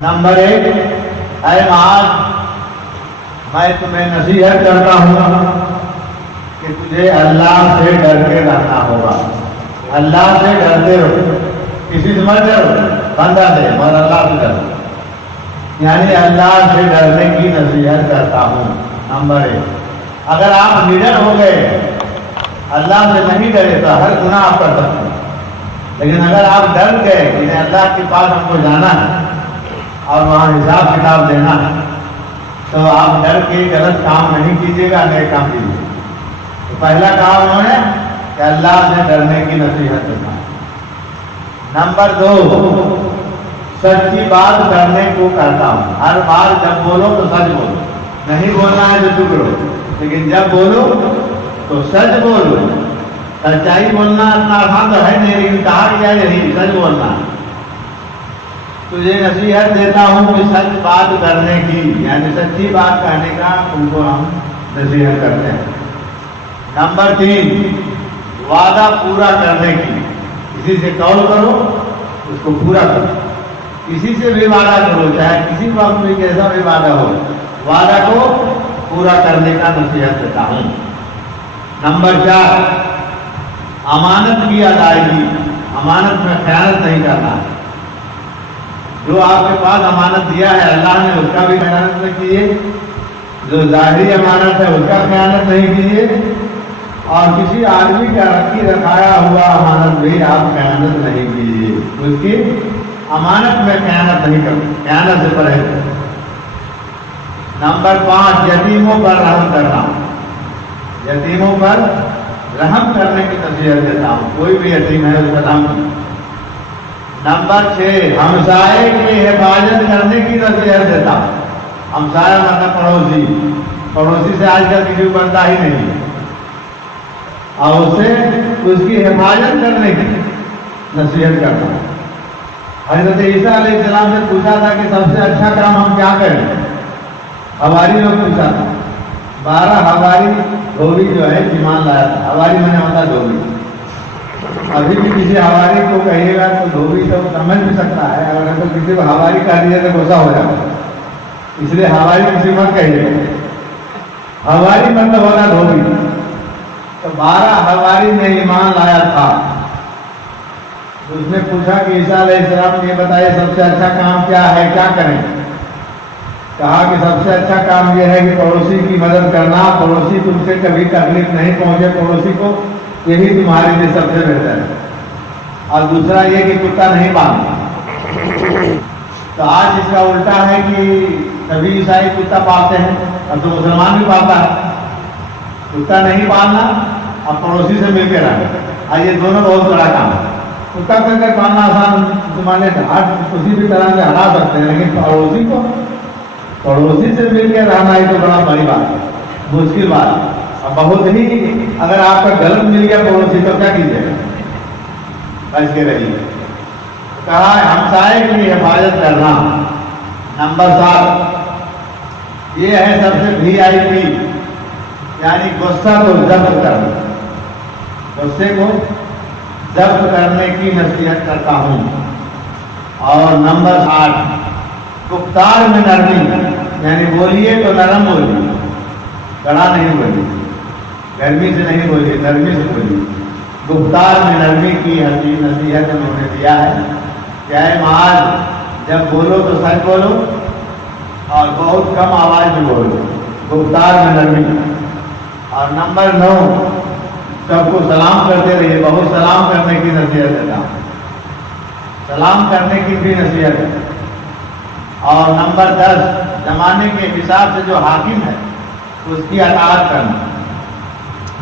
Number 1، اے معاذ میں تمہیں نصیحت کرتا ہوں کہ تجھے اللہ سے ڈر کے رہنا ہوگا. اللہ سے ڈرتے رہو، کسی سے مت ڈرو، بندہ سے مگر اللہ سے ڈرو. یعنی اللہ سے ڈرنے کی نصیحت کرتا ہوں. نمبر 1، اگر آپ نڈر ہو گئے اللہ سے نہیں ڈرے تو ہر گناہ آپ کر سکتے ہیں. لیکن اگر آپ ڈر گئے کہ اللہ کے پاس ہم کو جانا ہے اور وہاں حساب کتاب دینا ہے تو آپ ڈر کے غلط کام نہیں کیجیے گا، نیک کام کیجیے. تو پہلا کام انہوں نے کہ اللہ سے ڈرنے کی نصیحت کرنا. نمبر 2، سچی بات کرنے کو کرتا ہوں. ہر بار جب بولو تو سچ بولو، نہیں بولنا ہے تو چپ رہو، لیکن جب بولو تو سچ بولو. سچائی بولنا اتنا آسان تو ہے نہیں، لیکن کہا کیا یہی سچ بولنا. تجھے نصیحت دیتا ہوں کہ سچ بات کرنے کی، یعنی سچی بات کہنے کا ان کو ہم نصیحت کرتے ہیں. نمبر 3، وعدہ پورا کرنے کی. کسی سے قول کرو اس کو پورا کرو. کسی سے بھی وعدہ کرو، چاہے کسی وقت بھی کیسا بھی وعدہ ہو، وعدہ کو پورا کرنے کا نصیحت دیتا ہوں. نمبر 4، امانت کی ادائیگی. امانت میں خیانت نہیں کرنا. جو آپ کے پاس امانت دیا ہے اللہ نے اس کا بھی خیانت نہ کیجیے، جو ظاہری امانت ہے اس کا خیانت نہیں کیجیے، اور کسی آدمی کا رکھی رکھایا ہوا امانت بھی آپ خیانت نہیں کیجیے. اس کی امانت میں خیانت نہیں کرو، خیانت سے پرہیز کرو. نمبر 5، یتیموں پر رحم کرنا. یتیموں پر رحم کرنے کی نصیحت دیتا ہوں. کوئی بھی یتیم ہے اس کا نام. نمبر 6، ہمسائے کی حفاظت کرنے کی نصیحت دیتا ہوں. ہمسایہ مطلب پڑوسی. پڑوسی سے آج کل کسی کو بنتا ہی نہیں، اور اسے اس کی حفاظت کرنے کی نصیحت کرتا ہوں. حضرت عیسیٰ علیہ السلام سے پوچھا تھا کہ سب سے اچھا کام ہم کیا کریں. حواری لوگ پوچھا تھا. 12 حواری دھوبی جو ہے ایمان لایا تھا. حواری میں نے ہوتا دھوبی. ابھی بھی کسی حواری کو کہیے گا تو دھوبی تو سمجھ بھی سکتا ہے، اگر تو کسی کو حواری کہہ دیے تو غصہ ہو جاتا ہے. اس لیے حواری کسی مت کہیے گا. حواری مطلب ہونا دھوبی. تو 12 حواری میں ایمان لایا تھا. اس نے پوچھا کہ عیسیٰ علیہ السلام یہ بتائیے سب سے اچھا کام کیا ہے، کیا کریں. کہا کہ سب سے اچھا کام یہ ہے کہ پڑوسی کی مدد کرنا. پڑوسی تم سے کبھی تکلیف نہیں پہنچے پڑوسی کو، یہی تمہارے لیے سب سے بہتر ہے. اور دوسرا یہ کہ کتا نہیں پالنا. تو آج اس کا الٹا ہے کہ سبھی عیسائی کتا پالتے ہیں، اب تو مسلمان بھی پالتا ہے. کتا نہیں پالنا اور پڑوسی سے مل کے رہنا، اور یہ دونوں بہت بڑا کام ہے. کتا کر پالنا آسان، تمہارے کسی بھی طرح سے ہرا سکتے ہیں، لیکن پڑوسی سے مل کے رہنا ہی تو بڑا بڑی بات ہے، مشکل بات ہے. اب بہت ہی اگر آپ کا غلط مل گیا پڑوسی تو کیا کیجیے گا، بچ کے رہیے. کہا ہمسائے کی حفاظت کرنا. نمبر 7، یہ ہے سب سے VIP، یعنی غصہ کو ضبط کرنا. غصے کو ضبط کرنے کی نصیحت کرتا ہوں. اور نمبر 8، گفتار میں نرمی. یعنی بولیے تو نرم بولیے، کڑا نہیں بولیے، گرمی سے نہیں بولیے، نرمی سے بولیے. گفتار میں نرمی کی نصیحت انہوں نے دیا ہے. کیا ہے معاذ جب بولو تو سچ بولو اور بہت کم آواز میں بولو. گفتار میں نرمی. اور نمبر 9، سب کو سلام کرتے رہیے. بہت سلام کرنے کی نصیحت دیتا ہوں. سلام کرنے کی بھی نصیحت ہے. اور نمبر 10، زمانے کے حساب سے جو حاکم ہے اس کی اطاعت کرنا.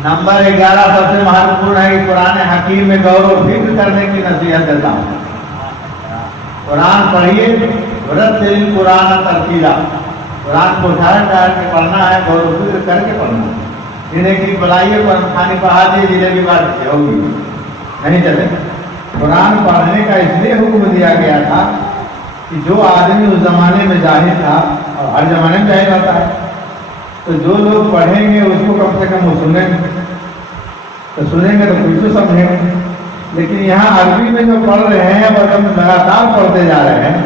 نمبر 11 سب سے مہتوپورن ہے کہ قرآن حکیم میں غور و فکر کرنے کی نصیحت دیتا ہوں. قرآن پڑھیے، ورتل قرآن ترتیلا. قرآن کو ٹھہر کے پڑھنا ہے، غور و فکر کر کے پڑھنا ہے. انہیں کی بلائیے قرآن خانی پڑھا دیے جنہیں بات ہوگی نہیں چلے. قرآن پڑھنے کا اس لیے حکم دیا گیا تھا کہ جو آدمی اس زمانے میں جاہل تھا، اور ہر زمانے میں جاہل ہوتا ہے، تو جو لوگ پڑھیں گے اس کو کم سے کم وہ سنیں گے، تو سنیں گے تو کچھ تو سمجھیں گے. لیکن یہاں عربی میں جو پڑھ رہے ہیں وہ ہم لگاتار پڑھتے جا رہے ہیں،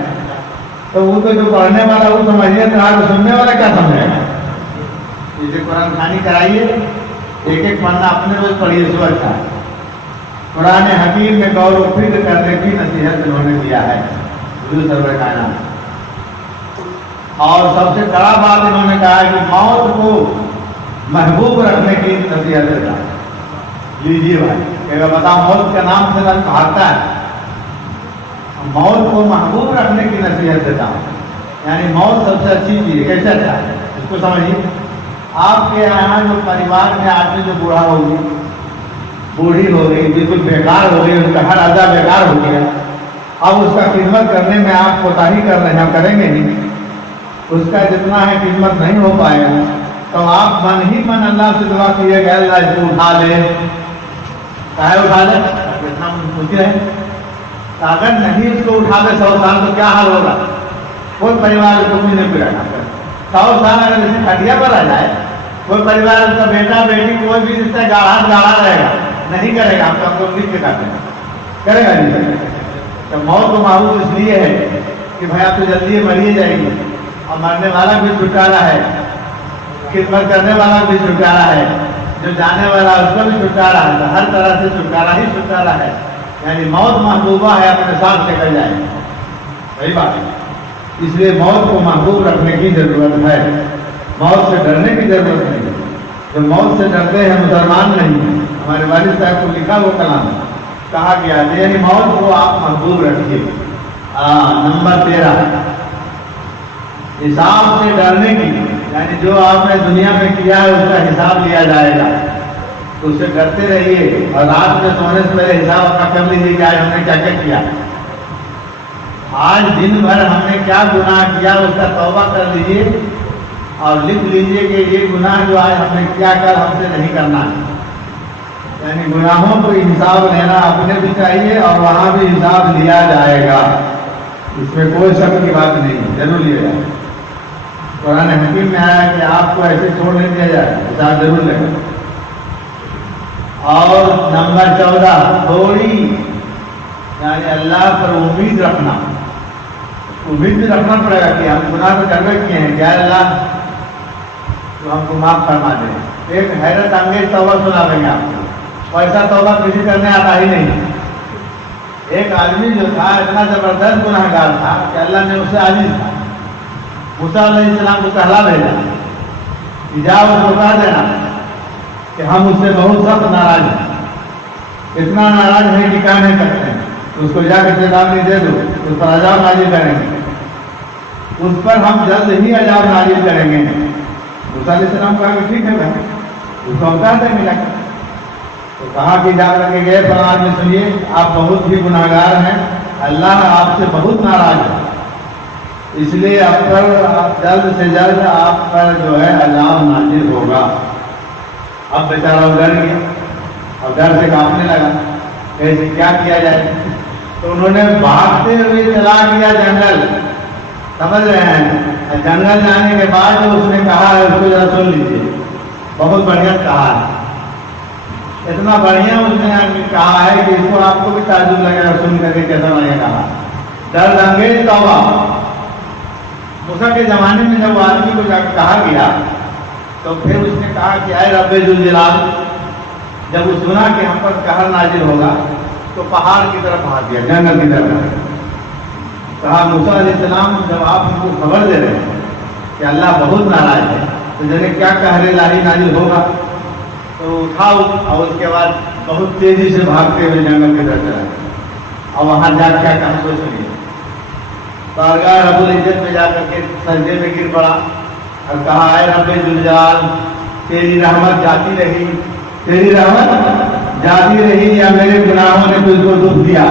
تو وہ تو جو پڑھنے والا وہ سمجھیے تو سننے والا کیا سمجھے گا؟ اسے قرآن خوانی کرائیے، ایک ایک پڑھنا اپنے روز پڑھیے سو اچھا ہے۔ قرآن حکیم میں غور و فکر کرنے کی نصیحت انہوں نے دیا ہے حضور سرور کائنات۔ اور سب سے بڑا بات انہوں نے کہا ہے کہ موت کو محبوب رکھنے کی نصیحت دیتا ہے۔ لیجیے بھائی کہ اگر بتا موت کے نام سے رنگ بھاگتا ہے، موت کو محبوب رکھنے کی نصیحت دیتا ہوں، یعنی موت سب سے اچھی چیز ہے۔ کیسے اچھا ہے اس کو سمجھیے۔ آپ کے یہاں جو پریوار میں آدمی جو بوڑھا ہوگی، بوڑھی ہو گئی، بالکل بیکار ہو گئی، اس کا ہر اعضا بیکار ہو گیا، اب اس کا خدمت کرنے میں آپ کوتاہی کر رہے ہیں، کریں گے نہیں، اس کا جتنا ہے خدمت نہیں ہو پائے گا، تو آپ من ہی من اللہ سے دعا کیے گئے اللہ اس کو اٹھا لے، چاہے اٹھا لے، اتنا مشکل ہے۔ اگر نہیں اس کو اٹھا دے 100 سال تو کیا حال ہوگا؟ کوئی پریوار اس کو کچھ نہیں پڑے گا۔ 100 سال اگر اسے کھٹیا پر آ جائے، کوئی پریوار اس کا بیٹا بیٹی کوئی بھی رشتہ گاڑا رہے گا، نہیں کرے گا، ہم کو لکھ کے کاٹیں گے، کرے گا نہیں؟ تو موت کو محبوب اس لیے ہے کہ بھائی آپ تو جلدی مریے جائے گی، اور مرنے والا بھی چھٹکارا ہے، خدمت کرنے والا بھی چھٹکارا ہے، جو جانے والا اس کا بھی چھٹکارا ہے، ہر طرح سے چھٹکارا ہی چھٹکارا ہے، یعنی موت محبوبہ ہے، اپنے ساتھ لے کر جائے، صحیح بات ہے۔ اس لیے موت کو محبوب رکھنے کی ضرورت ہے، موت سے ڈرنے کی ضرورت نہیں ہے۔ جو موت سے ڈرتے ہیں مسلمان نہیں ہیں۔ ہمارے والد صاحب کو لکھا وہ کلام کہا گیا یعنی موت کو آپ محبوب رکھیے۔ نمبر 13 حساب سے ڈرنے کی، یعنی جو آپ نے دنیا میں کیا ہے اس کا حساب لیا جائے گا، تو اس سے ڈرتے رہیے، اور رات میں سونے سے پہلے حساب اپنا کر لیجیے کہ آج ہم نے کیا کیا کیا، آج دن بھر ہم نے کیا گناہ کیا اس کا توبہ کر لیجیے، اور لکھ لیجیے کہ یہ گناہ جو آج ہم نے کیا کر ہم سے نہیں کرنا ہے۔ یعنی گناہوں کو حساب لینا اپنے بھی چاہیے، اور وہاں بھی حساب لیا جائے گا، اس میں کوئی شک کی بات نہیں ہے، ضرور لیا جائے گا۔ قرآن حکیم میں آیا کہ آپ کو ایسے چھوڑ نہیں دیا جائے، حساب ضرور لے گا۔ اور نمبر 14 تھوڑی، یعنی اللہ پر امید رکھنا، امید بھی رکھنا پڑے گا کہ ہم گناہ تو کرنے کیے ہیں، کیا اللہ تو ہم کو معاف فرما دیں۔ ایک حیرت انگیز توبہ سنا دیں گے آپ کو، ایسا توبہ کسی کرنے آتا ہی نہیں۔ ایک آدمی جو تھا اتنا زبردست گناہ گار تھا کہ اللہ نے اسے عاجز تھا، موسیٰ علیہ السلام کو کہلا بھیجا کہ جاؤ اس کو کہہ دینا کہ ہم اس سے بہت سخت ناراض ہیں، اتنا ناراض ہیں کہ کہہ نہیں سکتے ہیں، اس کو جا کے چیتاونی دے دو، اس پر عذاب نازل کریں گے، اس پر ہم جلد ہی عذاب نازل کریں گے۔ موسیٰ علیہ السلام کہا کہ ٹھیک ہے بھائی، اس کو ہم کہہ دیں گے۔ تو کہا کہ جا کر کے گئے فرمان میں سنیے آپ بہت ہی گناہ گار ہیں، اللہ آپ سے بہت ناراض ہے، اس لیے اب پر جلد سے جلد آپ پر جو ہے عذاب نازل ہوگا۔ اب بیچارہ ڈر گیا اور ڈر سے کانپنے لگا، ایسے کیا کیا جائے؟ تو انہوں نے بھاگتے ہوئے چلا گیا جنگل، سمجھ رہے ہیں؟ جنگل جانے کے بعد جو اس نے کہا ہے اس کو ذرا سن لیجیے، بہت بڑھیا کہا ہے، اتنا بڑھیا اس نے کہا ہے کہ اس کو آپ کو بھی تعجب لگے گا سن کر کے کیسا بڑھیا کہا۔ درد انگیز توبہ۔ موسیٰ کے زمانے میں جب آدمی کو جا کے کہا گیا تو پھر اس نے کہا کہ اے رب ذوالجلال، جب وہ سنا کہ ہم پر قہر نازل ہوگا تو پہاڑ کی طرف بھاگ گیا، جنگل کی طرف۔ کہا موسیٰ علیہ السلام جب آپ ہم کو خبر دے رہے ہیں کہ اللہ بہت ناراض ہے تو جنہیں کیا قہر الہی نازل ہوگا، تو اٹھاؤ، اور اس کے بعد بہت تیزی سے بھاگتے ہوئے جنگل کی طرف چلا، اور وہاں جا کیا کہا سوچ لیے، بارگاہ رب العزت میں جا کر کے سجدے میں گر پڑا اور کہا اے رب ذوالجلال، تیری رحمت جاتی رہی، تیری رحمت جاتی رہی، یا میرے گناہوں نے تجھ کو دکھ دیا،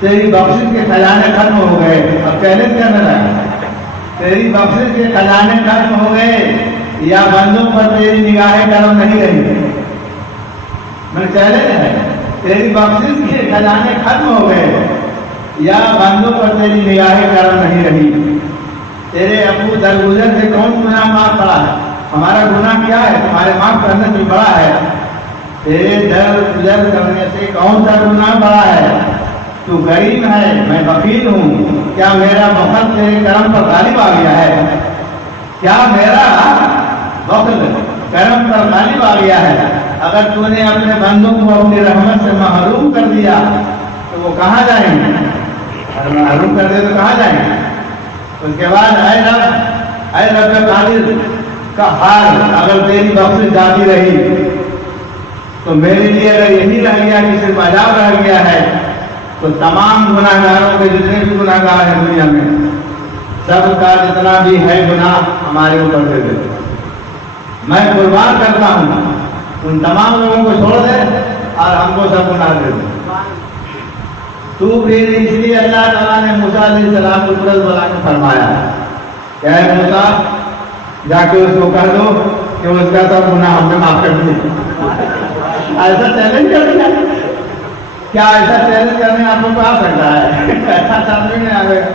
تیری بخشش کے خزانے ختم ہو گئے۔ اب پہلے کیا نہ لگا، تیری بخشش کے خزانے ختم ہو گئے، یا بندوں پر تیری نگاہ کرم نہیں رہی۔ میں چیلنج ہے، تیری بخشش کے خزانے ختم ہو گئے یا بندوں پر تیری نگاہ کرم نہیں رہی۔ تیرے ابو درگزر سے کون گناہ معاف پڑا ہے؟ ہمارا گناہ کیا ہے؟ تمہارے معاف کرنے سے بڑا ہے۔ تیرے درگزر کرنے سے کون سا گناہ بڑا ہے؟ تو کریم ہے میں بخیل ہوں، کیا میرا بخل تیرے کرم پر غالب آ گیا ہے؟ کیا میرا بخل کرم پر غالب آ گیا ہے؟ اگر تو نے اپنے بندوں کو اپنی رحمت سے محروم کر دیا تو وہ کہاں جائیں گے؟ اگر محروم کر دے تو کہاں جائیں گے؟ اس کے بعد اے رب قادر کا حال، اگر تیری بخشش جاتی رہی تو میرے لیے اگر یہی رہ گیا کہ صرف عذاب رہ گیا ہے تو تمام گناہ گاروں کے جتنے بھی گناہ گار ہیں دنیا میں سب کا جتنا بھی ہے گناہ ہمارے اوپر دے دے۔ میں قربان کرتا ہوں ان تمام لوگوں کو چھوڑ دے اور ہم کو سب گناہ دے دے۔ تو پھر اس لیے اللہ تعالیٰ نے موسیٰ علیہ السلام کو ترس بلا کے فرمایا کہ اے موسیٰ جا کے اس کو کہہ دو کہ اس کا سب گناہ ہم نے معاف کر دیا۔ ایسا چیلنج کر دیا، کیا ایسا چیلنج کرنے آپ کو آ سکتا ہے؟ ایسا چیلنج نہیں آ گیا۔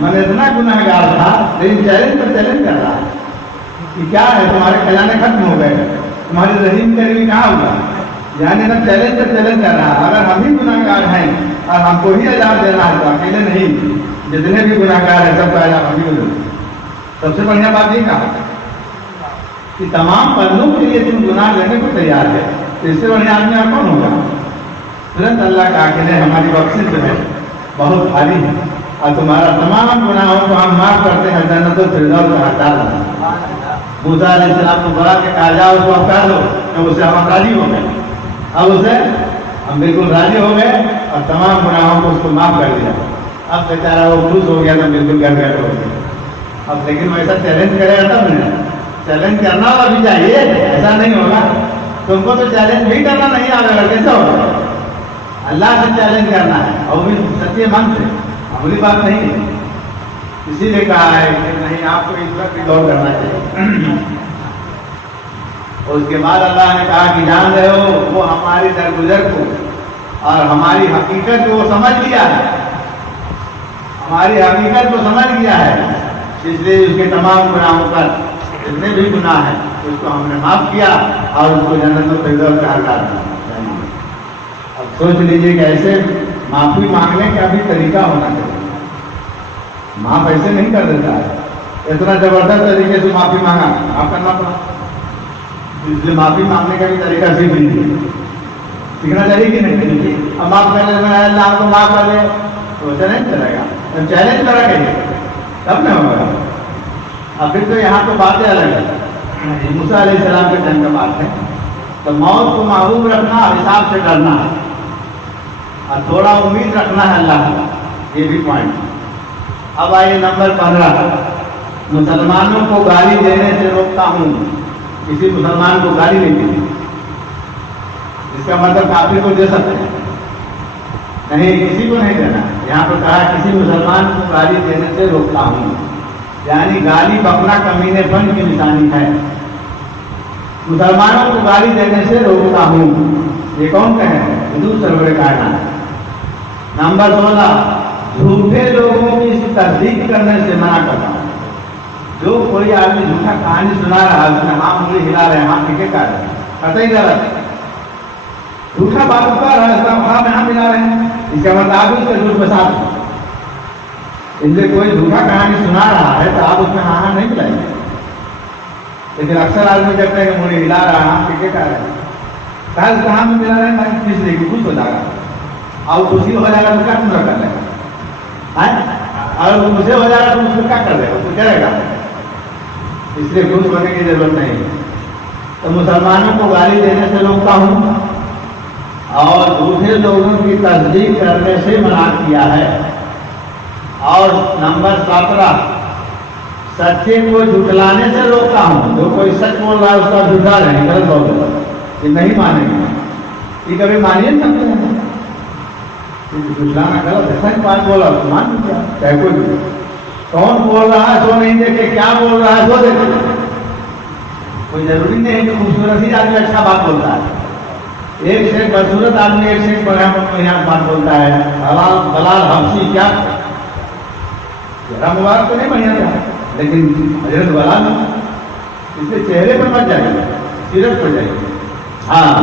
میں نے اتنا گناہ گار تھا لیکن چیلنج پر چیلنج کر رہا ہے کہ کیا ہے تمہارے خزانے ختم ہو گئے، تمہاری رحیم کریمی کہاں ہوگا؟ یعنی نا چیلنج پر چیلنج کر رہا ہے۔ اگر ہم ہی گناہ گار ہیں اور ہم کو ہی عذاب دینا ہے تو اکیلے نہیں، جتنے بھی گناہ گار ہیں سب کا عذاب ہم ہی دیں۔ سب سے بڑھیا بات یہ کہا کہ تمام بندوں کے لیے تم گناہ لینے کو تیار ہے، اس سے بڑھیا آدمی اور کون ہوگا؟ ترنت اللہ کا کہ ہماری بخشش جو ہے بہت بھاری ہے اور تمہارا تمام گناہوں کو ہم معاف کرتے ہیں، جنت الفردوس کا حقدار بنا۔ موسیٰ علیہ السلام کو بلا کے کہا جاؤ اس کو اب کر دو، تو اسے ہم راضی ہو گئے۔ اب اسے ہم بالکل راضی ہو گئے اور تمام گناہوں کو اس کو معاف کر دیا۔ اب بیچارہ وہ خوش ہو گیا تو بالکل گھر گھر ہو گیا۔ اب لیکن ویسا چیلنج کرے گا تب نہیں، چیلنج کرنا بھی چاہیے، ایسا نہیں ہوگا۔ تم کو تو چیلنج بھی کرنا نہیں آئے گا، کیسا ہوگا؟ اللہ سے چیلنج کرنا ہے اور بھی سچے من سے، عملی بات نہیں ہے۔ اسی لیے کہا ہے کہ نہیں آپ کو اس وقت بھی غور کرنا چاہیے۔ اور اس کے بعد اللہ نے کہا کہ جان رہے ہو وہ ہماری درگزر کو اور ہماری حقیقت کو سمجھ لیا ہے، ہماری حقیقت کو سمجھ لیا ہے، اس لیے اس کے تمام گناہوں پر جتنے بھی گناہ ہیں اس کو ہم نے معاف کیا اور اس کو جنت الفردوس کا حقدار بنایا۔ اب سوچ لیجیے کہ ایسے معافی مانگنے کا بھی طریقہ ہونا چاہیے۔ معاف ایسے نہیں کر دیتا ہے، اتنا زبردست طریقے سے معافی مانگا معاف کرنا پڑا، اس لیے معافی مانگنے کا بھی طریقہ سیکھ لیجیے، سیکھنا چاہیے کہ نہیں؟ اب معاف کر دے میں اللہ آپ کو معاف کر دے تو ایسا نہیں چلے گا، جب چیلنج کرا کہیے تب نہیں ہوگا۔ اب پھر تو یہاں تو باتیں الگ ہے، موسیٰ علیہ السلام کے ٹائم کا بات ہے، تو موت کو محروم رکھنا حساب سے ڈرنا ہے اور تھوڑا امید رکھنا ہے اللہ کا، یہ بھی پوائنٹ۔ اب آئیے نمبر 15، مسلمانوں کو گالی دینے سے روکتا ہوں۔ کسی مسلمان کو گالی نہیں دینی، اس کا مطلب کافر کو دے سکتے ہیں نہیں، کسی کو نہیں دینا۔ یہاں پر کہا کسی مسلمان کو گالی دینے سے روکتا ہوں، یعنی گالی بکنا کمینے پن کی نشانی ہے۔ مسلمانوں کو گالی دینے سے روکتا ہوں، یہ کون کہے؟ حضور سرور کائنات۔ نمبر 16، جھوٹے لوگوں کی تصدیق کرنے سے منع کرتا ہوں۔ جو کوئی آدمی جھوٹا کہانی سنا رہا ہے اس میں ہاں انگلی ہلا رہے ہیں، ہاں ٹھیک کر رہے ہیں، قطعی غلط۔ جھوٹا بات کر رہا ہے اس کا ہاں میں ہاں ملا رہے ہیں، اس کا مطلب آپ اس کے جھوٹ کے ساتھ ہیں۔ ان سے کوئی جھوٹا کہانی سنا رہا ہے تو آپ اس میں ہاں ہاں نہیں ملائیں گے، لیکن اکثر آدمی کہتے ہیں کہ انگلی ہلا رہا ہے، ہاں ٹھیک کر رہے ہیں، کل کہاں میں ملا رہے ہیں کس لیے خوش ہو جائے گا اور خوشی ہو جائے گا تو کیا تمہارا کر لے گا، اور مجھے ہو جائے گا تو اس کو کیا کر دے گا، تو کرے گا۔ اس لیے خوش ہونے کی ضرورت نہیں۔ تو مسلمانوں کو گالی دینے سے روکتا ہوں اور دوسرے لوگوں کی تصدیق کرنے سے منع کیا ہے۔ اور نمبر 17، سچے کو جھٹلانے سے روکتا ہوں۔ جو کوئی سچ بول رہا ہے اس کا جھٹلا رہے ہیں، غلط بول رہا ہے، یہ نہیں مانیں گے، یہ کبھی مانیے نہیں سکتے ہیں، جھٹلانا غلط ہے۔ سچ بات بولا تو مان لیا، چاہے کوئی بھی کون بول رہا ہے سو نہیں دیکھے، کیا بول رہا ہے سو دیکھے۔ کوئی ضروری نہیں ہے کہ خوبصورت ہی آدمی اچھا بات بولتا ہے، ایک سے بدصورت آدمی ایک سے بڑھیا بات بولتا ہے۔ بلال حبشی کیا مبارک تو نہیں بڑھیا تھا لیکن حضرت بلال اس کے چہرے پر مت جائے، سیرت پر جائے۔ ہاں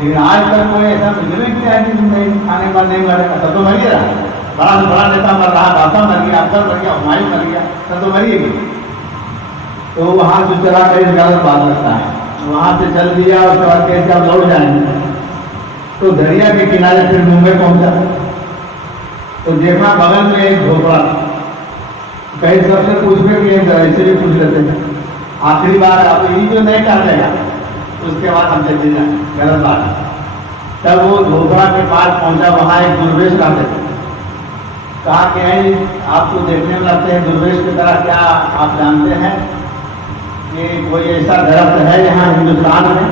لیکن آج تک کوئی ایسا مجھے نہیں کیا ہے کہ نہیں کھانے پر نہیں مرے گا، تب تو مریے رہا، بڑا سے بڑا نیتا مر رہا، بادشاہ مر گیا، افسر مر گیا، ہمایوں مر گیا، تب تو مریے گی. تو وہاں سے چلا کر غلط بات لگتا ہے، وہاں سے چل دیا، اس کے بعد کہتے آپ لوٹ جائیں گے. تو دریا کے کنارے پھر ممبئی پہنچا تو دیکھا بغل میں ایک جھوپڑا. کہیں سب سے پوچھنے کے لیے ایسے بھی پوچھ لیتے ہیں، آخری بار آپ یہ جو نہیں کر دے گا اس کے بعد ہم چلتے جائیں، غلط بات. تب وہ جھوپڑا کے پاس پہنچا، وہاں ایک درویش رہتے تھے. کہا کہ آپ کو دیکھنے میں لگتے ہیں درویش کی طرح، کیا آپ جانتے ہیں کہ کوئی ایسا درخت ہے یہاں ہندوستان میں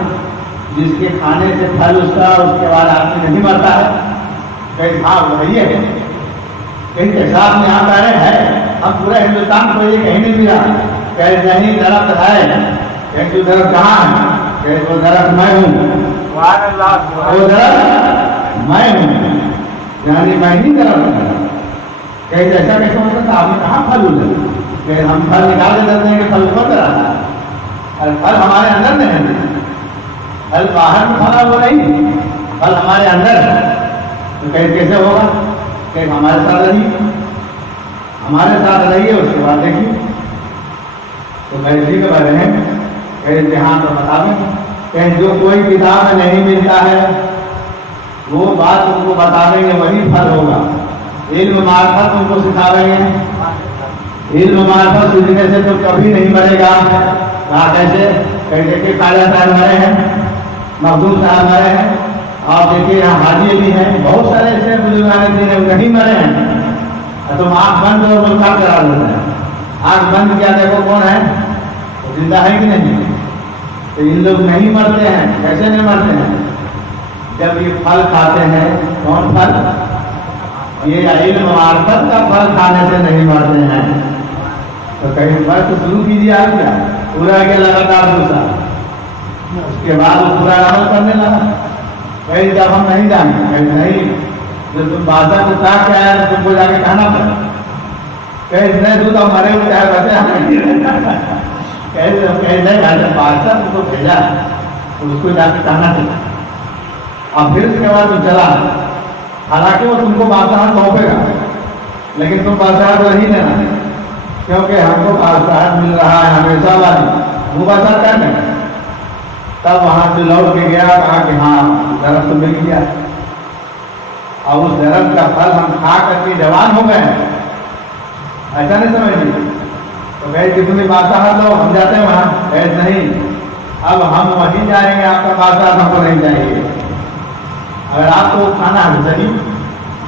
جس کے کھانے سے پھل اس کا اس کے بعد آدمی نہیں مرتا ہے؟ کہیں ہاں وہی ہے. کہیں کیسا آپ یہاں پہ رہے ہیں؟ ہم پورے ہندوستان کو یہ کہیں نہیں ملا. کہ نہیں درخت ہے. کہ جو درخت کہاں ہے؟ کہ وہ درخت میں ہوں. وہ درخت میں ہوں، یعنی میں نہیں درخت ہوں. کہ ایسا کیسے ہو سکتا؟ آپ نے کہاں پھل ہو جائے؟ کہ ہم پھل نکال دیتے ہیں کہ پھل اوپر کر رہا ہے، اور پھل ہمارے اندر نہیں ہے. پھل باہر میں پھلا ہوا نہیں، پھل ہمارے اندر ہے. تو کیسے ہوگا؟ کہ ہمارے ساتھ رہیے، ہمارے ساتھ رہیے، اس کے بعد دیکھیے. تو کیسے کے بارے ہیں کہ امتحان تو بتا دیں کہ جو کوئی کتاب میں نہیں ملتا ہے وہ بات تم کو بتا دیں گے، وہی پھل ہوگا. علم معرفت تم کو سکھاویں گے، علم معرفت سیکھنے سے تو کبھی نہیں مرے گا. کہا کیسے؟ کہ دیکھیے خواجہ صاحب مرے ہیں، مخدوم صاحب مرے ہیں، آپ دیکھیے یہاں حاجی بھی ہیں، بہت سارے ایسے بزرگان دین نہیں مرے ہیں. تم آنکھ بند اور ملکہ کرا دیتے ہیں. آنکھ بند کیا دیکھو کون ہے، زندہ ہے کہ نہیں؟ تو ان لوگ نہیں مرتے ہیں. کیسے نہیں مرتے ہیں؟ جب یہ پھل کھاتے ہیں. کون پھل؟ یہ علم معرفت کا پھل کھانے سے نہیں مرتے ہیں. تو کہیں فرق شروع کیجیے آپ کیا پورا کے لگاتار دوسرا، اس کے بعد وہ پورا عمل کرنے لگا. کہیں جب ہم نہیں جانتے، کہیں نہیں، جب تم بادشاہ کو کہا کیا ہے تم کو جا کے کہنا پڑا. کہیں نہیں تو ہمارے کو کیا بچے کہیں نہیں بھائی بادشاہ تم کو بھیجا تو اس کو جا کے کہنا چاہیے. اور پھر اس کے بعد وہ چلا. حالانکہ وہ تم کو بادشاہ سونپے گا، لیکن تم بادشاہ کو نہیں لینا، کیونکہ ہم کو بادشاہ مل رہا ہے ہمیشہ والی، وہ بادشاہ کر دیں. تب وہاں سے لوٹ کے گیا، کہا کہ ہاں درخت مل گیا، اور اس درخت کا پھل ہم کھا کر کے جوان ہو گئے. ایسا نہیں سمجھیے. تو گئے کہ تمہیں بادشاہ لو، ہم جاتے ہیں وہاں. ایسا نہیں، اب ہم وہیں جائیں گے، آپ کا بادشاہ ہم کو نہیں چاہیے. اگر آپ کو کھانا ہے صحیح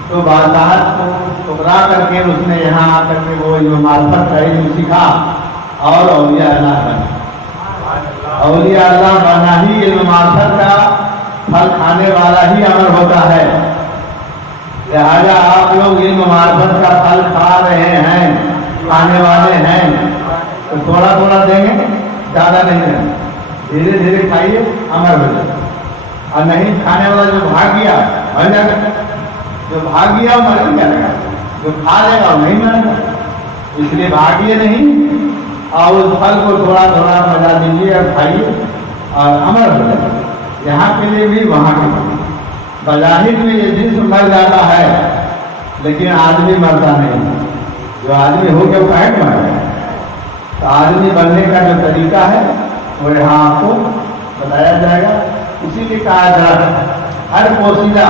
تو بادشاہ کو ٹکرا کر کے اس نے یہاں آ کر کے وہ جو معرفت کا علم سیکھا اور اولیاء اللہ بنا. اولیاء اللہ بنا ہی علم معرفت کا پھل کھانے والا ہی عمل ہوتا ہے. لہذا آپ لوگ علم معرفت کا پھل کھا رہے ہیں، کھانے والے ہیں، تو تھوڑا تھوڑا دیں گے، زیادہ نہیں دیں گے. دھیرے دھیرے کھائیے، عمل ہو جائے. اور نہیں کھانے والا جو بھاگ گیا مر جائے گا. جو بھاگ گیا وہ مر نہیں جائے گا، جو کھا لے گا وہ نہیں مرے گا. اس لیے بھاگیے نہیں، اور اس پھل کو تھوڑا تھوڑا مزہ دیجیے اور کھائیے اور عمل ہو جائے. یہاں کے لیے بھی وہاں کے لیے. بظاہر میں یہ جسم مر جاتا ہے لیکن آدمی مرتا نہیں. جو آدمی ہو کے وہ کہیں مر جائے. تو آدمی بننے کا جو طریقہ ہے وہ یہاں آپ کو بتایا جائے گا. اسی لیے کہا درخت، ہر پوشیدہ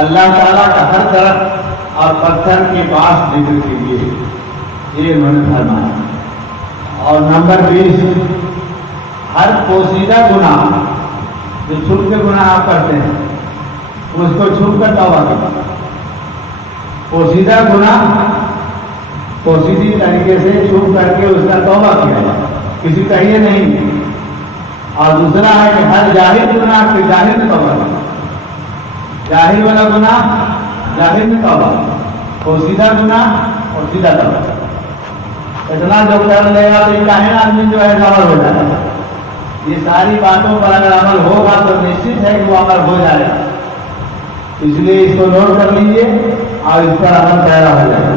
اللہ تعالیٰ کا ہر درخت اور پتھر کے پاس ذکر کیجیے، یہ انہوں نے فرمایا. اور نمبر 20، ہر پوشیدہ گناہ جو چھپ کے گناہ آپ کرتے ہیں اس کو چھپ کر توبہ کرو. پوشیدہ گناہ پوشیدی طریقے سے چھپ کر کے اس کا توبہ کیا جائے، کسی کا یہ نہیں. اور دوسرا ہے کہ ہر جاہل گناہ کے جاہل میں توبہ کرو. جاہل والا گناہ جاہل میں توبہ، پوشیدہ گناہ پوشیدہ توبہ. اتنا جو کر لے گا تو چاہے آدمی جو ہے عمل ہو جائے گا. یہ ساری باتوں پر اگر عمل ہوگا تو نشچت ہے کہ وہ عمل ہو جائے گا. اس لیے اس کو نوٹ کر لیجیے اور اس پر عمل پیدا ہو جائے گا.